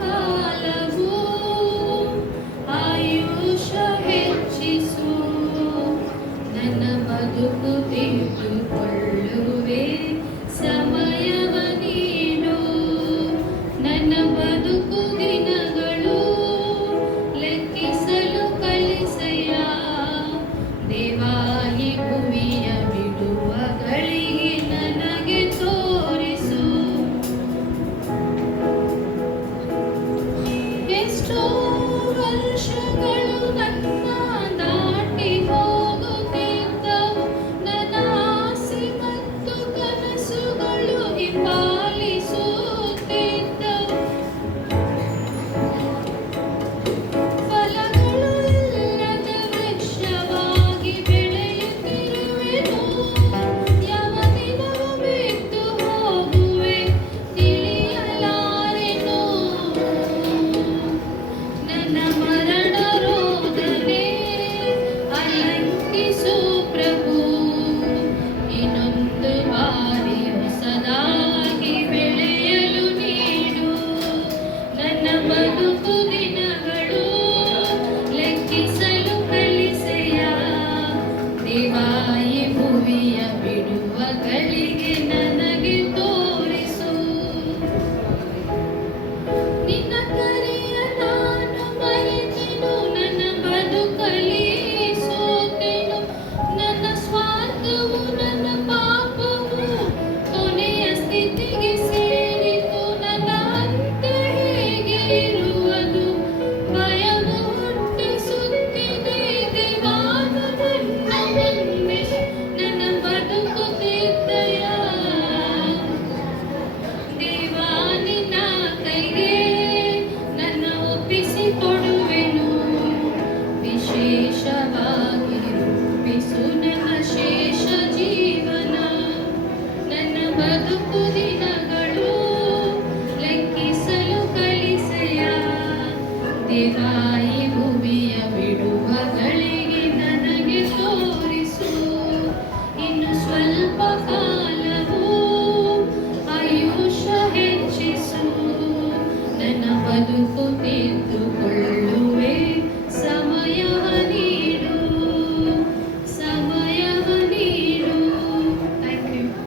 ಕಾಲವು ಆಯುಷ ಹೆಚ್ಚಿಸು. ನನ್ನ ಬದುಕು ತಿಳಿದುಕೊಳ್ಳುವೆ ಸಮಯವ ನೀಡು. ನನ್ನ ಬದುಕು ದಿನಗಳು ಲೆಕ್ಕಿಸಲು ಕಲಿಸೆಯ. ದೇವಾಯಿ ಭುವಿಯ ಬಿಡುವ ಗಳಿಗೆ ನನಗೆ ತೋರಿಸು. ಎಷ್ಟೋ ವರ್ಷಗಳು ನನ್ನ ದಾಟಿ ಹೋಗುತ್ತಿದ್ದವು. ನನ್ನ ಆಸೆ ಮತ್ತು ಕನಸುಗಳು ಹಿಂಬಾಲಿಸುತ್ತಿದ್ದವು. ಫಲಗಳು ಇಲ್ಲದ ವೃಕ್ಷವಾಗಿ ಬೆಳೆಯುತ್ತಿರುವೆನು. ಯಾವ ದಿನವೂ ಬಿದ್ದು ಹೋಗುವೆ ತಿಳಿಯಲಾರೆನು. ನನ್ನ ಮರಣ ರೋದನೆ ಅಲಂಕಿಸು ಪ್ರಭು. ಇನ್ನೊಂದು ಬಾರಿ ಹೊಸದಾಗಿ ಬೆಳೆಯಲು ನೀಡು. ನನ್ನ ಬದುಕು ದಿನಗಳು ಲೆಕ್ಕಿಸಲು ಕಲಿಸೆಯ. ದೇವಾಯಿ ಭುವಿಯ ಬಿಡುವ ಗಳಿಗೆ ನನಗೆ ತೋರಿಸು. ನಿನ್ನ